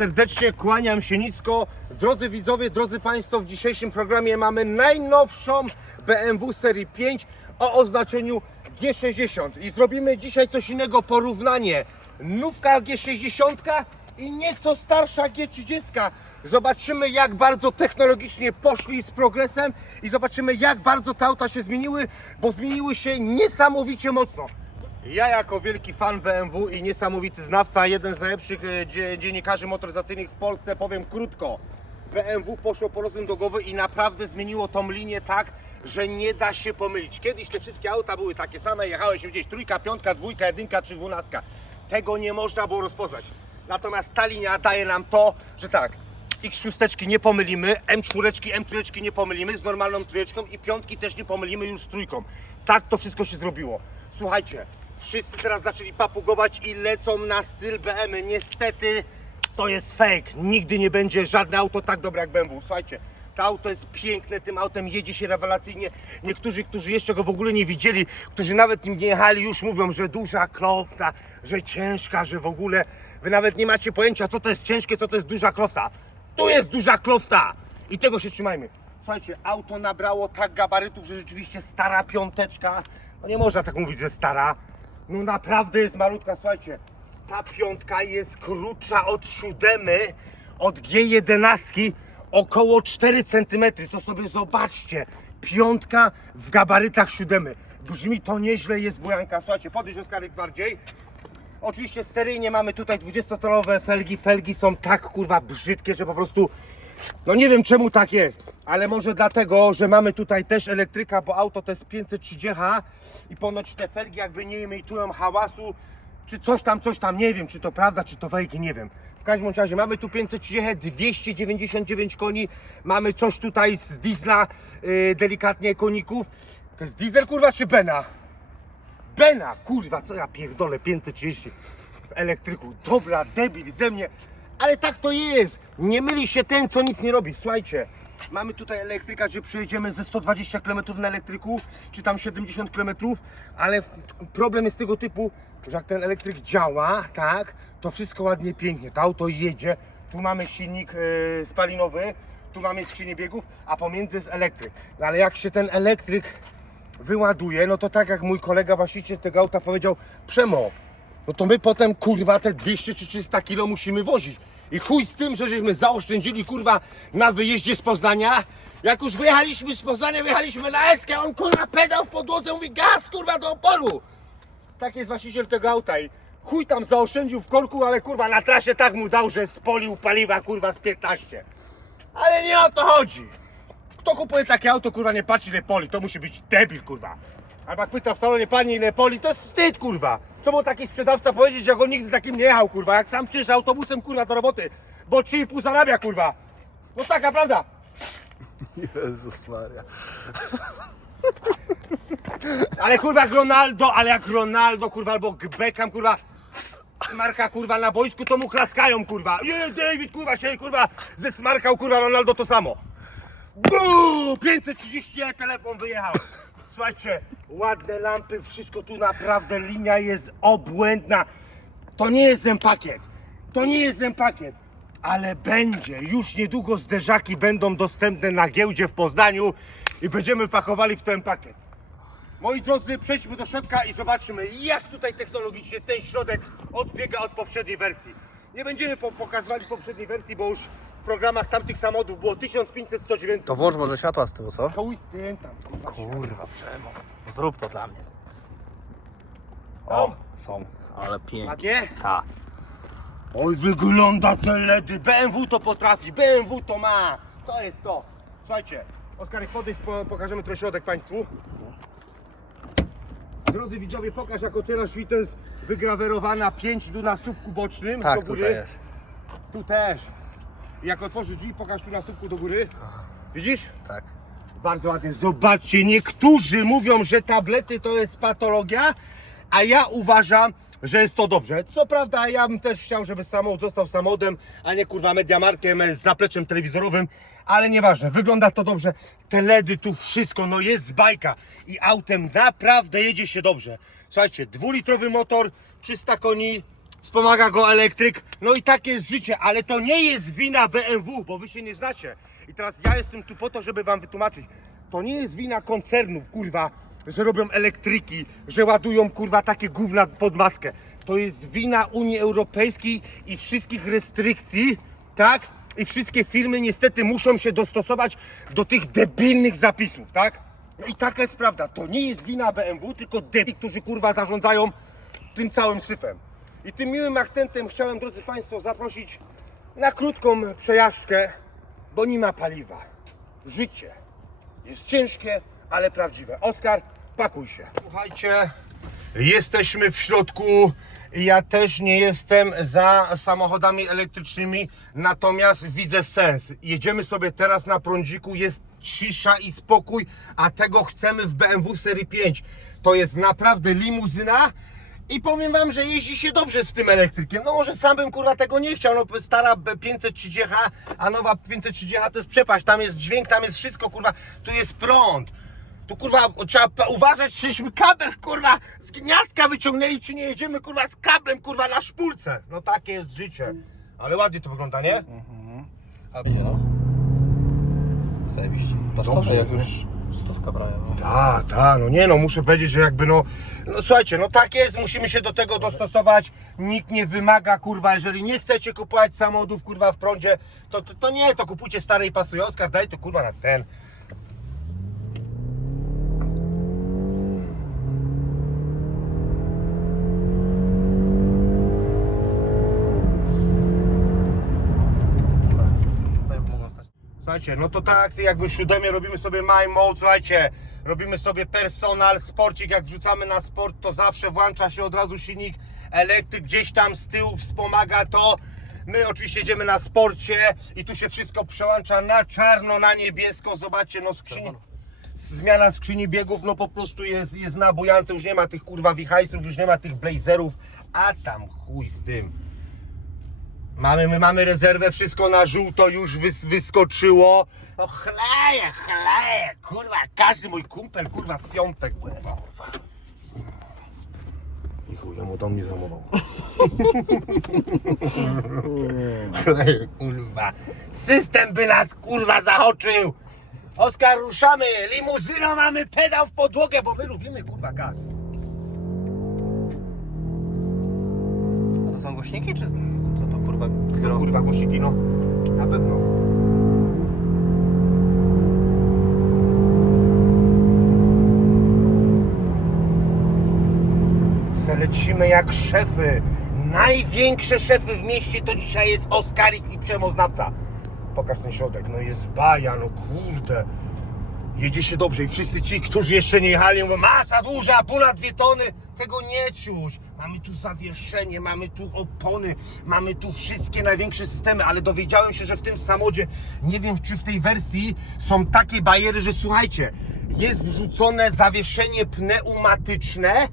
serdecznie, kłaniam się nisko. Drodzy widzowie, drodzy Państwo, w dzisiejszym programie mamy najnowszą BMW serii 5 o oznaczeniu G60 i zrobimy dzisiaj coś innego, porównanie nówka G60 i nieco starsza G30. Zobaczymy jak bardzo technologicznie poszli z progresem i zobaczymy jak bardzo te auta się zmieniły, bo zmieniły się niesamowicie mocno. Ja jako wielki fan BMW i niesamowity znawca, jeden z najlepszych e, dzie- dziennikarzy motoryzacyjnych w Polsce, powiem krótko. BMW poszło po rozum drogowy i naprawdę zmieniło tą linię tak, że nie da się pomylić. Kiedyś te wszystkie auta były takie same, jechałeś gdzieś trójka, piątka, dwójka, jedynka czy dwunastka. Tego nie można było rozpoznać. Natomiast ta linia daje nam to, że tak, X6 nie pomylimy, M4, M3 nie pomylimy z normalną trójeczką i piątki też nie pomylimy już z trójką. Tak to wszystko się zrobiło. Słuchajcie, wszyscy teraz zaczęli papugować i lecą na styl BM. Niestety to jest fake. Nigdy nie będzie żadne auto tak dobre jak BMW. Słuchajcie, to auto jest piękne, tym autem jedzie się rewelacyjnie. Niektórzy, którzy jeszcze go w ogóle nie widzieli, którzy nawet nim nie jechali, już mówią, że duża klofta, że ciężka, że w ogóle wy nawet nie macie pojęcia, co to jest ciężkie, co to jest duża klofta. Tu jest duża klofta i tego się trzymajmy. Słuchajcie, auto nabrało tak gabarytów, że rzeczywiście stara piąteczka, no nie można tak mówić, że stara, no naprawdę jest malutka, słuchajcie, ta piątka jest krótsza od siódemy, od G11 około 4 cm, co sobie zobaczcie, piątka w gabarytach siódemy. Brzmi to nieźle, jest bujanka, słuchajcie, podejść Oskarek bardziej. Oczywiście seryjnie mamy tutaj 20-torowe felgi. Felgi są tak kurwa brzydkie, że po prostu no nie wiem czemu tak jest, ale może dlatego, że mamy tutaj też elektryka, bo auto to jest 530 i ponoć te felgi jakby nie emitują hałasu, czy coś tam, coś tam, nie wiem, czy to prawda, czy to fejki, nie wiem. W każdym razie mamy tu 530, 299 koni, mamy coś tutaj z diesla, yy, delikatnie koników. To jest diesel kurwa czy Bena? Bena, kurwa, co ja pierdolę, 530 w elektryku. Dobra, debil ze mnie, ale tak to jest. Nie myli się ten, co nic nie robi. Słuchajcie, mamy tutaj elektryka, gdzie przejedziemy ze 120 km na elektryku, czy tam 70 km, ale problem jest tego typu, że jak ten elektryk działa, tak, to wszystko ładnie, pięknie. To auto jedzie, tu mamy silnik yy, spalinowy, tu mamy skrzynię biegów, a pomiędzy jest elektryk. No ale jak się ten elektryk wyładuje, no to tak jak mój kolega właściciel tego auta powiedział, Przemo, no to my potem kurwa te 200 czy 300 kilo musimy wozić. I chuj z tym, że żeśmy zaoszczędzili kurwa na wyjeździe z Poznania. Jak już wyjechaliśmy z Poznania, wyjechaliśmy na Eskę, on kurwa pedał w podłodze, mówi gaz kurwa do oporu. Tak jest właściciel tego auta i chuj tam zaoszczędził w korku, ale kurwa na trasie tak mu dał, że spolił paliwa kurwa z 15. Ale nie o to chodzi. Kto kupuje takie auto, kurwa, nie patrzy ile poli, to musi być debil, kurwa. Albo jak pyta w salonie pani ile poli, to jest wstyd, kurwa. Co mu taki sprzedawca powiedzieć, jak on nigdy takim nie jechał, kurwa. Jak sam przyjeżdża autobusem, kurwa, do roboty, bo 3,5 zarabia, kurwa. No taka prawda. Jezus Maria. Ale kurwa jak Ronaldo, ale jak Ronaldo, kurwa, albo Beckham, kurwa. Smarka kurwa na boisku to mu klaskają kurwa. Nie, David kurwa się kurwa zesmarkał kurwa Ronaldo to samo. Buu! 530 telefon wyjechał. Słuchajcie, ładne lampy, wszystko tu naprawdę linia jest obłędna. To nie jest ten pakiet. To nie jest ten pakiet. Ale będzie. Już niedługo zderzaki będą dostępne na giełdzie w Poznaniu i będziemy pakowali w ten pakiet. Moi drodzy, przejdźmy do środka i zobaczymy, jak tutaj technologicznie ten środek odbiega od poprzedniej wersji. Nie będziemy po pokazywali poprzedniej wersji, bo już w programach tamtych samochodów było 1500, 100, 900. To włącz może światła z tyłu, co? To ujść tam. kurwa. Kurwa, Przemo. Zrób to dla mnie. O, są. Ale pięknie. Ładnie? Ta. Oj, wygląda te LEDy. BMW to potrafi, BMW to ma. To jest to. Słuchajcie, Oskarek, podejdź, po, pokażemy trochę środek Państwu. Drodzy widzowie, pokaż jako teraz drzwi to jest wygrawerowana 5 tu na słupku bocznym Tak, góry. tutaj jest. Tu też. Jak otworzysz drzwi, pokaż tu na słupku do góry. Widzisz? Tak. Bardzo ładnie. Zobaczcie, niektórzy mówią, że tablety to jest patologia, a ja uważam, że jest to dobrze. Co prawda, ja bym też chciał, żeby samochód został samochodem, a nie kurwa mediamarkiem z zapleczem telewizorowym, ale nieważne, wygląda to dobrze. Te LEDy, tu wszystko, no jest bajka i autem naprawdę jedzie się dobrze. Słuchajcie, dwulitrowy motor, 300 koni, wspomaga go elektryk, no i takie jest życie, ale to nie jest wina BMW, bo wy się nie znacie. I teraz ja jestem tu po to, żeby wam wytłumaczyć. To nie jest wina koncernów, kurwa, że robią elektryki, że ładują, kurwa, takie gówna pod maskę. To jest wina Unii Europejskiej i wszystkich restrykcji, tak? I wszystkie firmy niestety muszą się dostosować do tych debilnych zapisów, tak? No i taka jest prawda. To nie jest wina BMW, tylko debil, którzy kurwa zarządzają tym całym syfem. I tym miłym akcentem chciałem, drodzy Państwo, zaprosić na krótką przejażdżkę, bo nie ma paliwa. Życie jest ciężkie, ale prawdziwe. Oskar, pakuj się. Słuchajcie, jesteśmy w środku. Ja też nie jestem za samochodami elektrycznymi, natomiast widzę sens. Jedziemy sobie teraz na prądziku, jest cisza i spokój, a tego chcemy w BMW serii 5. To jest naprawdę limuzyna. I powiem wam, że jeździ się dobrze z tym elektrykiem. No może sam bym kurwa tego nie chciał. No stara 530, a nowa 530 to jest przepaść. Tam jest dźwięk, tam jest wszystko, kurwa. Tu jest prąd. Tu kurwa trzeba uważać, czyśmy kabel kurwa z gniazdka wyciągnęli, czy nie jedziemy kurwa z kablem kurwa na szpulce. No takie jest życie. Ale ładnie to wygląda, nie? A będzie no. Zajebiście. Dobrze, jak już stówka prawie. No. Tak, tak, no nie no, muszę powiedzieć, że jakby no, no słuchajcie, no tak jest, musimy się do tego dostosować, nikt nie wymaga, kurwa, jeżeli nie chcecie kupować samochodów, kurwa, w prądzie, to, to, to nie, to kupujcie stare i pasuje, Oskar, daj to, kurwa, na ten. Słuchajcie, no to tak jakby w siódemie robimy sobie my mode, słuchajcie, robimy sobie personal, sporcik, jak wrzucamy na sport, to zawsze włącza się od razu silnik elektryk, gdzieś tam z tyłu wspomaga to. My oczywiście jedziemy na sporcie i tu się wszystko przełącza na czarno, na niebiesko, zobaczcie, no skrzyni, zmiana skrzyni biegów, no po prostu jest, jest na bujance, już nie ma tych kurwa wichajców, już nie ma tych blazerów, a tam chuj z tym. Mamy, my mamy rezerwę, wszystko na żółto już wys, wyskoczyło. No chleje, chleje, kurwa, każdy mój kumpel, kurwa, w piątek, kurwa. I chuj, no mu dom mi zamował. chleje, kurwa. System by nas, kurwa, zaoczył. Oskar, ruszamy, limuzyną mamy pedał w podłogę, bo my lubimy, kurwa, gaz. A to są głośniki, czy kurwa? No, kurwa, głośniki, no, na pewno. Lecimy jak szefy. Największe szefy w mieście to dzisiaj jest Oskarik i przemoznawca. Pokaż ten środek, no jest baja, no kurde. Jedzie się dobrze i wszyscy ci, którzy jeszcze nie jechali, mówią masa duża, ponad dwie tony, tego nie czuć. Mamy tu zawieszenie, mamy tu opony, mamy tu wszystkie największe systemy, ale dowiedziałem się, że w tym samochodzie, nie wiem czy w tej wersji są takie bariery, że słuchajcie, jest wrzucone zawieszenie pneumatyczne,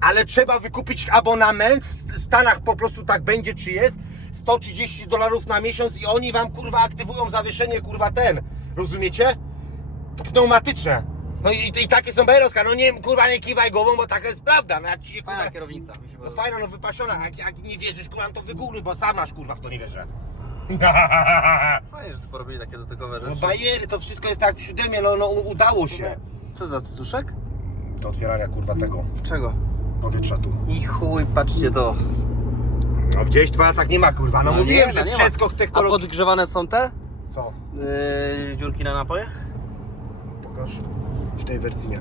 ale trzeba wykupić abonament, w Stanach po prostu tak będzie czy jest, 130 dolarów na miesiąc i oni wam kurwa aktywują zawieszenie kurwa ten, rozumiecie? pneumatyczne. No i, i takie są bajerowska, no nie, kurwa nie kiwaj głową, bo taka jest prawda, no jak ci się kurwa... Fajna kierownica. Mi się No podoba. fajna, no wypasiona, jak, jak nie wierzysz, kurwa, no to wygoogluj, bo sam masz kurwa w to nie wierzę. Fajnie, że tu porobili takie dotykowe No rzeczy. bajery, to wszystko jest tak w siódemie, no, no u- udało się. Co za cycuszek? Do otwierania kurwa tego Czego? powietrza tu. I chuj, patrzcie to. No gdzieś twoja tak nie ma kurwa, no, mówiłem, nie, że no nie ma. przeskok A technologii... podgrzewane są te? Co? Yy, dziurki na napoje? Pokaż. W tej wersji nie.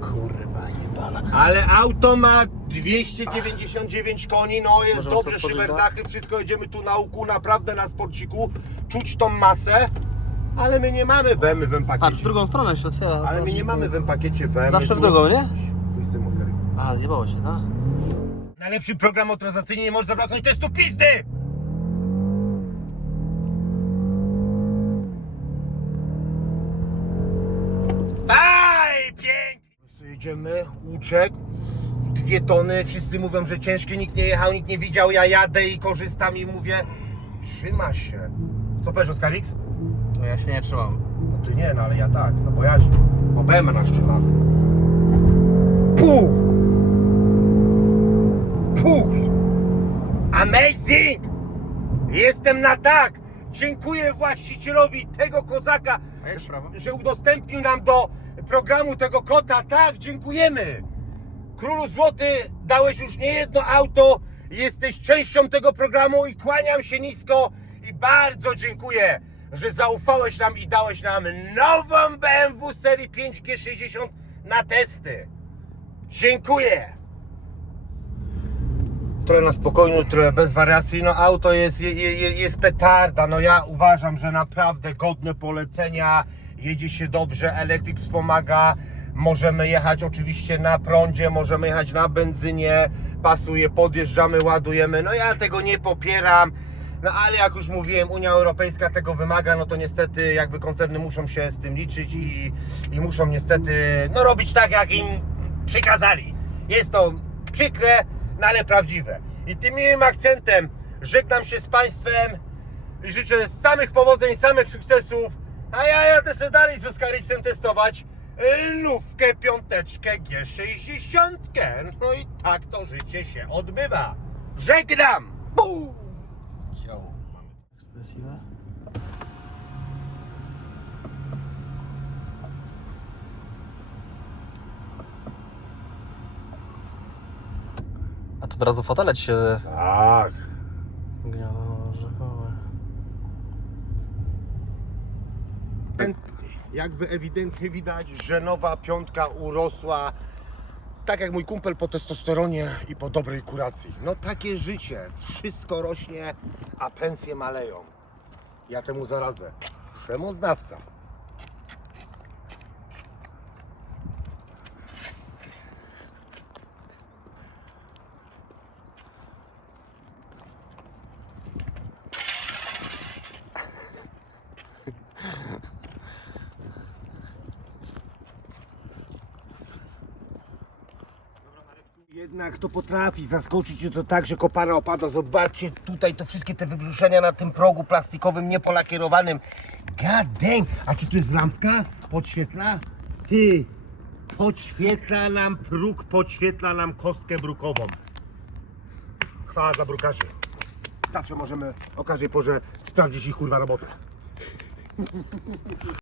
Kurwa jebana. Ale auto ma 299 koni, no jest Możemy dobrze, sobie otworzyć szyberdachy, wszystko jedziemy tu na łuku, naprawdę na sporciku, czuć tą masę, ale my nie mamy BMW w A, w empakiecie. drugą stronę się otwiera. Ale my nie mamy w empakiecie BMW. Zawsze w drugą, nie? Pójdź z tym, Oskar. A, zjebało się, tak? Najlepszy program motoryzacyjny nie może zabraknąć testu pizdy! Jedziemy, łuczek, dwie tony, wszyscy mówią, że ciężkie, nikt nie jechał, nikt nie widział, ja jadę i korzystam i mówię, trzyma się. Co powiesz, Oskarix? No ja się nie trzymam. No ty nie, no ale ja tak, no bo ja, bo BMW nas trzyma. Puch! Puch! Amazing! Jestem na tak! Dziękuję właścicielowi tego kozaka, że udostępnił nam do programu tego kota. Tak, dziękujemy! Królu Złoty, dałeś już nie jedno auto, jesteś częścią tego programu i kłaniam się nisko i bardzo dziękuję, że zaufałeś nam i dałeś nam nową BMW serii 5 G60 na testy. Dziękuję! Trochę na spokojnie, trochę bez wariacji. No auto jest, je, je, jest petarda. No ja uważam, że naprawdę godne polecenia. Jedzie się dobrze, elektryk wspomaga. Możemy jechać oczywiście na prądzie, możemy jechać na benzynie. Pasuje, podjeżdżamy, ładujemy. No ja tego nie popieram. No ale jak już mówiłem, Unia Europejska tego wymaga, no to niestety jakby koncerny muszą się z tym liczyć i, i muszą niestety no robić tak, jak im przykazali. Jest to przykre, no ale prawdziwe. I tym miłym akcentem żegnam się z Państwem i życzę samych powodzeń, samych sukcesów. A ja jadę sobie dalej z Oskariksem testować lówkę piąteczkę G60. No i tak to życie się odbywa. Żegnam! Buu! Ciao. Ekspresywa. A to od razu fotele ci się Tak. Jakby ewidentnie widać, że nowa piątka urosła tak jak mój kumpel po testosteronie i po dobrej kuracji. No takie życie, wszystko rośnie, a pensje maleją. Ja temu zaradzę. Przemoznawca. Jednak to potrafi zaskoczyć i to tak, że kopara opada. Zobaczcie tutaj te wszystkie te wybrzuszenia na tym progu plastikowym, niepolakierowanym. God damn! A czy tu jest lampka? Podświetla? Ty! Podświetla nam próg, podświetla nam kostkę brukową. Chwała dla brukarzy. Zawsze możemy o każdej porze sprawdzić ich kurwa robotę.